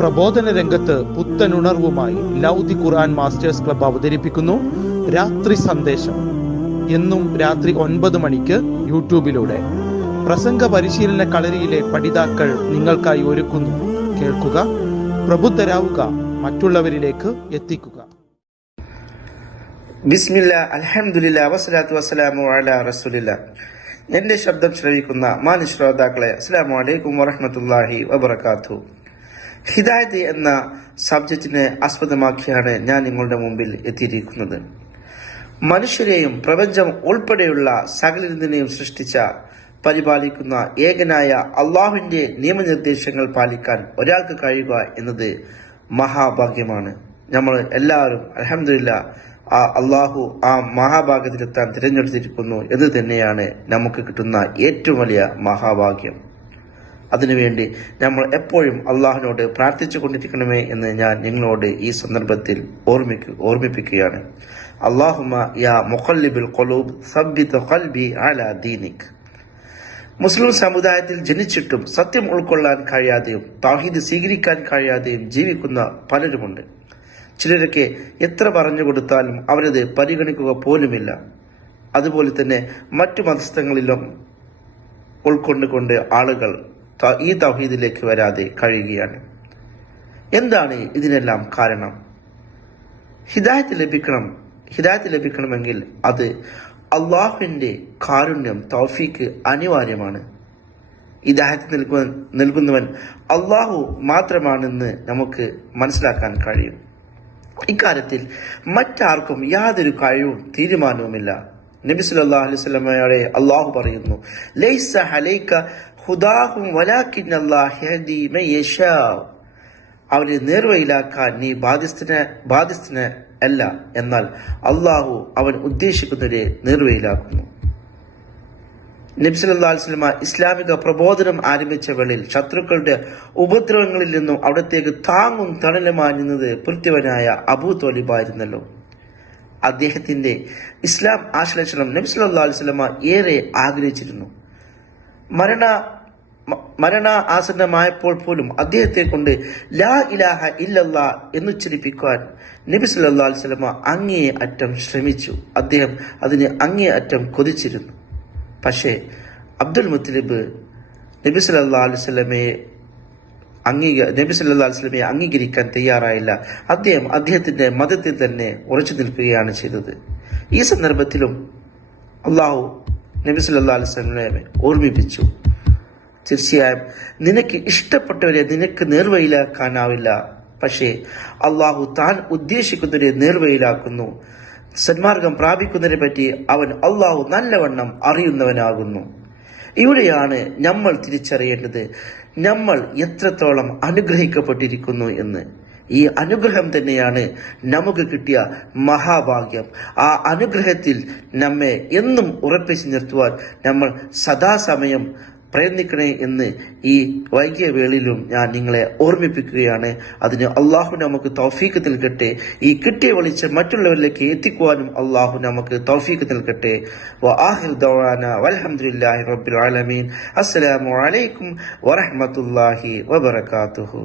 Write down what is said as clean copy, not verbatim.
പ്രബോധന രംഗത്ത് പുത്തനുണർവുമായി ലൗദി ഖുർആൻ masters club അവതരിപ്പിക്കുന്നു രാത്രി സന്ദേശം. എന്നും രാത്രി 9 മണിക്ക് യൂട്യൂബിലൂടെ പ്രസംഗ പരിശീലന കളരിയിലെ പഠിതാക്കൾ നിങ്ങൾക്കായി ഒരുക്കുന്നു. കേൾക്കുക, പ്രബുദ്ധരാവുക, മറ്റുള്ളവരിലേക്ക് എത്തിക്കുക. ബിസ്മില്ലാ, അൽഹംദുലില്ലാ, വസ്സലാത്തു വസ്സലാമു അലാ റസൂലില്ലാ. എന്റെ ശബ്ദം ശ്രവിക്കുന്ന മാന്യ ശ്രോതാക്കളെ, അസ്സലാമു അലൈക്കും വറഹ്മത്തുള്ളാഹി വബറകാതുഹു. ഹിദായത്ത് എന്ന സബ്ജക്റ്റിനെ ആസ്പദമാക്കിയാണ് ഞാൻ നിങ്ങളുടെ മുമ്പിൽ എത്തിയിരിക്കുന്നത്. മനുഷ്യരെയും പ്രപഞ്ചം ഉൾപ്പെടെയുള്ള സകലതിനെയും സൃഷ്ടിച്ച പരിപാലിക്കുന്ന ഏകനായ അള്ളാഹുവിന്റെ നിയമനിർദ്ദേശങ്ങൾ പാലിക്കാൻ ഒരാൾക്ക് കഴിയുക എന്നത് മഹാഭാഗ്യമാണ്. നമ്മൾ എല്ലാവരും അൽഹംദുലില്ലാ അള്ളാഹു ആ മഹാഭാഗ്യത്തിലെത്താൻ തിരഞ്ഞെടുത്തിരിക്കുന്നു എന്ന് തന്നെയാണ് നമുക്ക് കിട്ടുന്ന ഏറ്റവും വലിയ മഹാഭാഗ്യം. അതിനുവേണ്ടി നമ്മൾ എപ്പോഴും അള്ളാഹുവിനോട് പ്രാർത്ഥിച്ചു കൊണ്ടിരിക്കണമേ എന്ന് ഞാൻ നിങ്ങളോട് ഈ സന്ദർഭത്തിൽ ഓർമ്മിപ്പിക്കുകയാണ്. അല്ലാഹുമ്മ യാ മുഖല്ലിബുൽ ഖുലൂബ് സബ്ബിത് ഖൽബി അലാ ദീനിക്. മുസ്ലിം സമുദായത്തിൽ ജനിച്ചിട്ടും സത്യം ഉൾക്കൊള്ളാൻ കഴിയാതെയും തൗഹീദ് സ്വീകരിക്കാൻ കഴിയാതെയും ജീവിക്കുന്ന പലരുമുണ്ട്. ചിലരൊക്കെ എത്ര പറഞ്ഞു കൊടുത്താലും അവരത് പരിഗണിക്കുക പോലുമില്ല. അതുപോലെ തന്നെ മറ്റു മതസ്ഥങ്ങളിലും ഉൾക്കൊണ്ടുകൊണ്ട് ആളുകൾ ഈ തൗഹീദിലേക്ക് വരാതെ കഴിയുകയാണ്. എന്താണ് ഇതിനെല്ലാം കാരണം? ഹിദായത്ത് ലഭിക്കണമെങ്കിൽ അത് അള്ളാഹുവിന്റെ കാരുണ്യം, തൗഫീക്ക് അനിവാര്യമാണ്. ഹിദായത്ത് നൽകുന്നവൻ അള്ളാഹു മാത്രമാണെന്ന് നമുക്ക് മനസ്സിലാക്കാൻ കഴിയും. ഇക്കാര്യത്തിൽ മറ്റാർക്കും യാതൊരു കഴിവും തീരുമാനവുമില്ല. നബി സല്ലല്ലാഹു അലൈഹി വസല്ലമയോട് അള്ളാഹു പറയുന്നു, ലൈസ അലൈക ഹുദാഹും വലാകിന്നല്ലാഹു യഹ്ദി മൻ യശാ. അവരെ നേർവഴിയിലാക്കാൻ നീ ബാധ്യസ്ഥന അല്ല, എന്നാൽ അള്ളാഹു അവൻ ഉദ്ദേശിക്കുന്നവരെ നേർവഴിയിലാക്കുന്നു. നബി സല്ലല്ലാഹു അലൈഹി വസല്ലമ ഇസ്ലാമിക പ്രബോധനം ആരംഭിച്ച വേളയിൽ ശത്രുക്കളുടെ ഉപദ്രവങ്ങളിൽ നിന്നും അവിടത്തേക്ക് താങ്ങും തണലുമായി നിന്നത് പൃഥ്വിനായ അബൂ ത്വാലിബായിരുന്നല്ലോ. അദ്ദേഹത്തിന്റെ ഇസ്ലാം ആശ്ലേഷണം നബി സല്ലല്ലാഹു അലൈഹി വസല്ലമ ഏറെ ആഗ്രഹിച്ചിരുന്നു. മരണ ആസന്നമായപ്പോൾ പോലും അദ്ദേഹത്തെ കൊണ്ട് ലാ ഇലാഹ ഇല്ലല്ലാ എന്നുച്ചരിപ്പിക്കുവാൻ നബി സല്ലല്ലാഹു അലൈഹി വസല്ലമ അങ്ങേ അറ്റം ശ്രമിച്ചു. അദ്ദേഹം അതിന് അങ്ങേ അറ്റം കൊതിച്ചിരുന്നു. പക്ഷേ അബ്ദുൽ മുത്തലിബ് നബി സല്ലല്ലാഹു അലൈഹി വസല്ലമയെ അംഗീകരിക്കാൻ തയ്യാറായില്ല. അദ്ദേഹത്തിന്റെ മതത്തിൽ തന്നെ ഉറച്ചു നിൽക്കുകയാണ് ചെയ്തത്. ഈ സന്ദർഭത്തിലും അള്ളാഹു നബി സല്ലല്ലാഹു അലൈഹി വസല്ലമയെ ഓർമ്മിപ്പിച്ചു, തീർച്ചയായും നിനക്ക് ഇഷ്ടപ്പെട്ടവരെ നിനക്ക് നേർവഴിയിലാക്കാനാവില്ല, പക്ഷേ അള്ളാഹു താൻ ഉദ്ദേശിക്കുന്നവരെ നേർവഴിയിലാക്കുന്നു. സന്മാർഗം പ്രാപിക്കുന്നതിനെ പറ്റി അവൻ അള്ളാഹു നല്ലവണ്ണം അറിയുന്നവനാകുന്നു. ഇവിടെയാണ് നമ്മൾ തിരിച്ചറിയേണ്ടത് നമ്മൾ എത്രത്തോളം അനുഗ്രഹിക്കപ്പെട്ടിരിക്കുന്നു എന്ന്. ഈ അനുഗ്രഹം തന്നെയാണ് നമുക്ക് കിട്ടിയ മഹാഭാഗ്യം. ആ അനുഗ്രഹത്തിൽ നമ്മെ എന്നും ഉറപ്പിച്ചു നിർത്തുവാൻ നമ്മൾ സദാസമയം പ്രയത്നിക്കണേ എന്ന് ഈ വൈകിയ വേളയിലും ഞാൻ നിങ്ങളെ ഓർമ്മിപ്പിക്കുകയാണ്. അതിന് അള്ളാഹു നമുക്ക് തൗഫീഖ് നൽകട്ടെ. ഈ കിട്ടിയ വെളിച്ചം മറ്റുള്ളവരിലേക്ക് എത്തിക്കുവാനും അള്ളാഹു നമുക്ക് തൗഫീഖ് നൽകട്ടെ. വആഖിറു ദഅവാനാ വൽഹംദുലില്ലാഹി റബ്ബിൽ ആലമീൻ. അസ്സലാമു അലൈക്കും വറഹ്മത്തുള്ളാഹി വബറകാതുഹു.